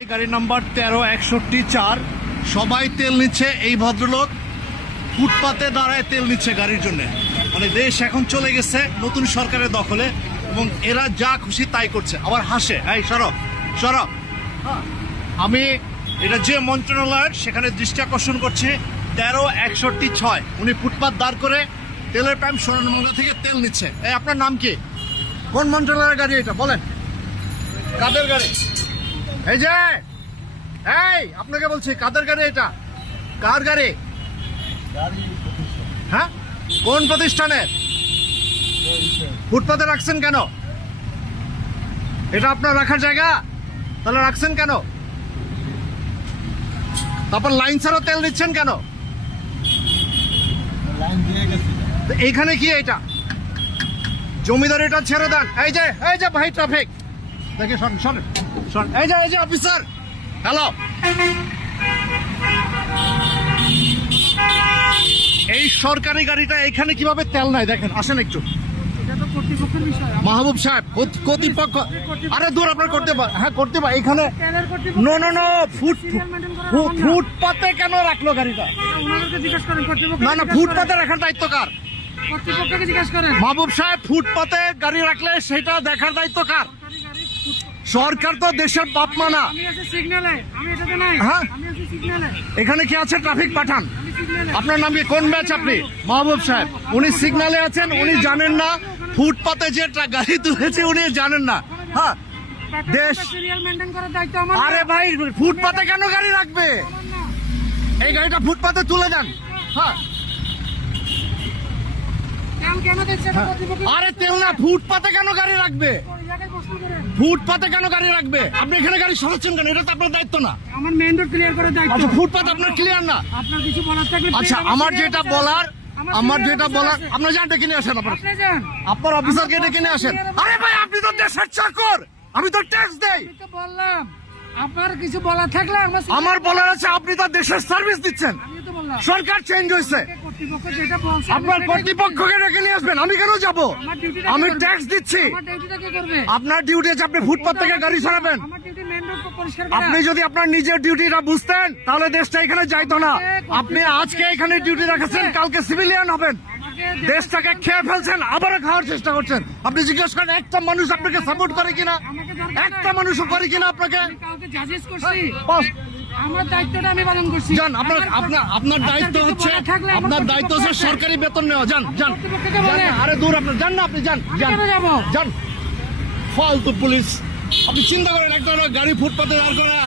গাড়ি নাম্বার 136164 সবাই তেল নিচ্ছে। এই ভদ্রলোক ফুটপাতে দাঁড়ায় তেল নিচ্ছে গাড়ির জন্য। মানে দেশ এখন চলে গেছে নতুন সরকারের দখলে এবং এরা যা খুশি তাই করছে, আবার হাসে। এই সরব সরব, আমি এটা যে মন্ত্রণালয়ের সেখানে দৃষ্টি আকর্ষণ করছি 136166। উনি ফুটপাত দাঁড় করে তেলের পাম্প সোনারমঙ্গল থেকে তেল নিচ্ছে। এই আপনার নাম কি? কোন মন্ত্রণালয়ের গাড়ি এটা বলেন? কাদের গাড়ি? এই যে এই আপনাকে বলছি, কাদের গাড়ি এটা? কার গাড়ি? হ্যাঁ, কোন প্রতিষ্ঠানের? ফুটপাতে রাখছেন কেন? এটা আপনার রাখার জায়গা, তাহলে রাখছেন কেন? তারপর লাইন ছাড়া তেল দিচ্ছেন কেন? এইখানে কি এটা জমিদারিটা ছেড়ে দেন। এই যে ভাই ট্রাফিক দেখে শোন শোন শোন, এই যে অফিসার, হ্যালো, এই সরকারি গাড়িটা এখানে কিভাবে তেল নাই দেখেন, আসেন একটু। মাহবুব সাহেব, কর্তৃপক্ষ, আরে দূর আপনার করতে পার, হ্যাঁ করতে পার। এখানে নো ফুটপাতে কেন রাখলো গাড়িটা? না ফুটপাতে রাখার দায়িত্ব কার? মাহবুব সাহেব, ফুটপাতে গাড়ি রাখলে সেটা দেখার দায়িত্ব কার? সরকার তো দেশের বাপ মানা। হ্যাঁ, এখানে কি আছে? ট্রাফিক পাঠান। আপনার নাম কি? কোন ব্যাচ আপনি? মাহবুব সাহেব, উনি সিগন্যালে আছেন, উনি জানেন না ফুটপাতে যে গাড়ি তুলেছে, উনি জানেন না। হ্যাঁ, দেশ, আরে ভাই ফুটপাতে কেন গাড়ি রাখবে? এই গাড়িটা ফুটপাতে তুলে দেন। হ্যাঁ, আরে তেল না, ফুটপাতে কেন গাড়ি রাখবে? ফুটপাতে কেন গাড়ি রাখবে? আপনি এখানে গাড়ি সরাচ্ছেন কেন? এটা তো আপনার দায়িত্ব না। আমার মেইন রোড ক্লিয়ার করার দায়িত্ব। আচ্ছা, ফুটপাত আপনার ক্লিয়ার না? আপনার কিছু বলার থাকলে আচ্ছা, আমার যেটা বলার আপনি যান ডেকে নিয়ে আসেন। আপনার অফিসারকে ডেকে নিয়ে আসেন। আরে ভাই, আপনি তো দেশের চাকর, আমি তো ট্যাক্স দেই। তো বললাম আপনার কিছু বলার থাকলে আমার বলার আছে, আপনি তো দেশের সার্ভিস দিচ্ছেন। সরকার চেঞ্জ হয়েছে, আপনার কর্তৃপক্ষকে ডেকে নিয়ে আসবেন। আমি কেন যাব? আমি ট্যাক্স দিচ্ছি। আপনার ডিউটি আছে, আপনি ফুটপাত থেকে গাড়ি সরাবেন। আপনি যদি আপনার নিজের ডিউটিটা বুঝতেন তাহলে দেশটা এখানে যাইতো না। আপনি আজকে এখানে ডিউটি রাখাচ্ছেন, কালকে সিভিলিয়ান হবেন। দেশটাকে খেয়ে ফেলছেন, আবারও খাওয়ার চেষ্টা করছেন। আপনি জিজ্ঞেস করেন একটা মানুষ আপনাকে সাপোর্ট করে কিনা? একটা মানুষও করে কিনা আপনাকে? আমার দায়িত্বটা আমি পালন করছি। যান, আপনার দায়িত্ব হচ্ছে, আপনার দায়িত্ব হচ্ছে সরকারি বেতন নেওয়া। যান যান, আরে দূর, আপনার যান না, আপনি যান যান। ফালতু পুলিশ, আপনি চিন্তা করেন একটা গাড়ি ফুটপাতে দাঁড় করা।